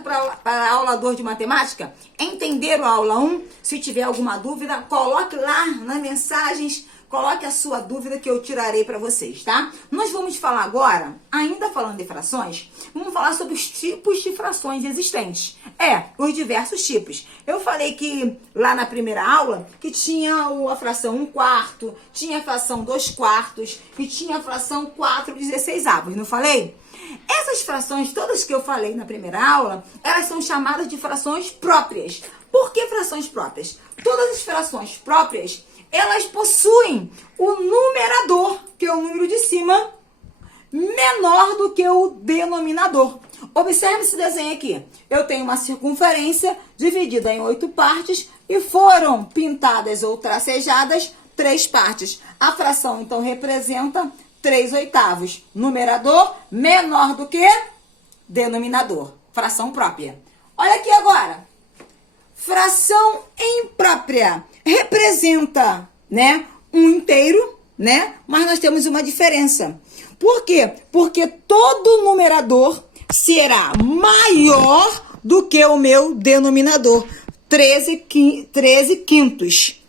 preparado para a aula 2 de matemática? Entenderam a aula 1? Se tiver alguma dúvida, coloque lá nas mensagens, coloque a sua dúvida que eu tirarei para vocês, tá? Nós vamos falar agora, ainda falando de frações, vamos falar sobre os tipos de frações existentes. Os diversos tipos. Eu falei que lá na primeira aula, que tinha a fração 1/4, tinha a fração 2/4 e tinha a fração 4/16, não falei? Essas frações todas que eu falei na primeira aula, elas são chamadas de frações próprias. Por que frações próprias? Todas as frações próprias, elas possuem o numerador, que é o número de cima, menor do que o denominador. Observe esse desenho aqui. Eu tenho uma circunferência dividida em 8 partes e foram pintadas ou tracejadas 3 partes. A fração, então, representa 3/8. Numerador menor do que denominador. Fração própria. Olha aqui agora. Fração imprópria representa, um inteiro, Mas nós temos uma diferença. Por quê? Porque todo numerador será maior do que o meu denominador. 13 quintos.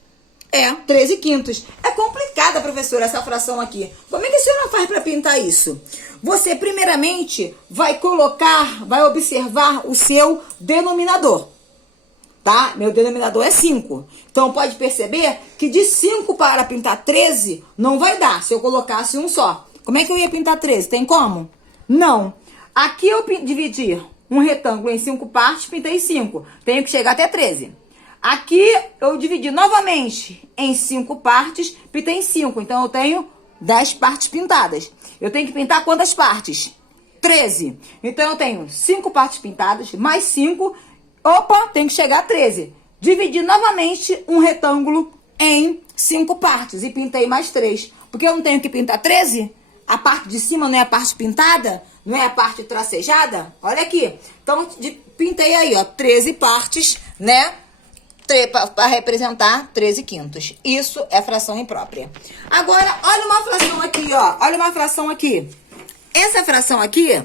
13 quintos. É complicada, professora, essa fração aqui. Como é que a senhora faz para pintar isso? Você, primeiramente, vai observar o seu denominador. Tá? Meu denominador é 5. Então, pode perceber que de 5 para pintar 13 não vai dar se eu colocasse um só. Como é que eu ia pintar 13? Tem como? Não. Aqui eu dividi um retângulo em 5 partes, pintei 5. Tenho que chegar até 13. Aqui eu dividi novamente em 5 partes, pintei 5. Então, eu tenho 10 partes pintadas. Eu tenho que pintar quantas partes? 13. Então, eu tenho 5 partes pintadas, mais 5. Opa, tem que chegar a 13. Dividi novamente um retângulo em 5 partes e pintei mais 3. Porque eu não tenho que pintar 13? A parte de cima não é a parte pintada? Não é a parte tracejada? Olha aqui. Então, pintei aí, 13 partes, para representar 13 quintos. Isso é fração imprópria. Agora, olha uma fração aqui, Olha uma fração aqui. Essa fração aqui,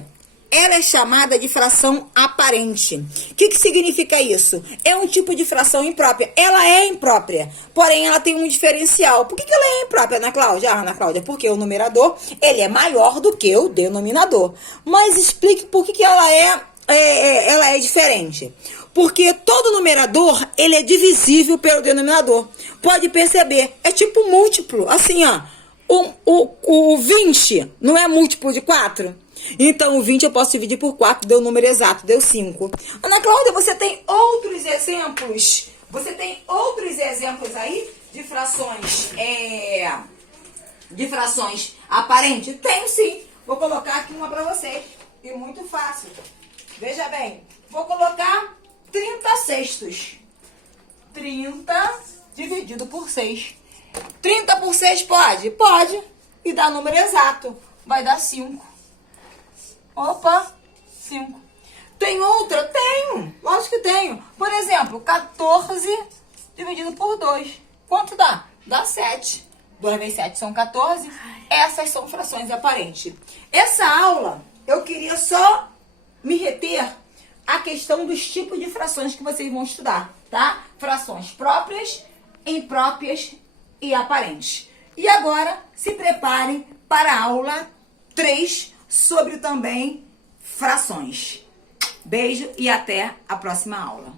ela é chamada de fração aparente. O que significa isso? É um tipo de fração imprópria. Ela é imprópria, porém ela tem um diferencial. Por que ela é imprópria, Ana Cláudia? Ana Cláudia, porque o numerador ele é maior do que o denominador. Mas explique por que ela é diferente. Porque todo numerador, ele é divisível pelo denominador. Pode perceber, é tipo múltiplo. Assim, o 20 não é múltiplo de 4? Então, o 20 eu posso dividir por 4, deu o número exato, deu 5. Ana Cláudia, você tem outros exemplos? Você tem outros exemplos aí de frações, aparentes? Tenho sim. Vou colocar aqui uma para vocês. E muito fácil. Veja bem, vou colocar 30 sextos. 30 dividido por 6. 30 por 6 pode? Pode. E dá número exato. Vai dar 5. Opa, 5. Tem outra? Tenho. Lógico que tenho. Por exemplo, 14 dividido por 2. Quanto dá? Dá 7. 2 vezes 7 são 14. Essas são frações aparentes. Essa aula, eu queria só me reter à questão dos tipos de frações que vocês vão estudar, tá? Frações próprias, impróprias e aparentes. E agora, se preparem para a aula 3 sobre também frações. Beijo e até a próxima aula.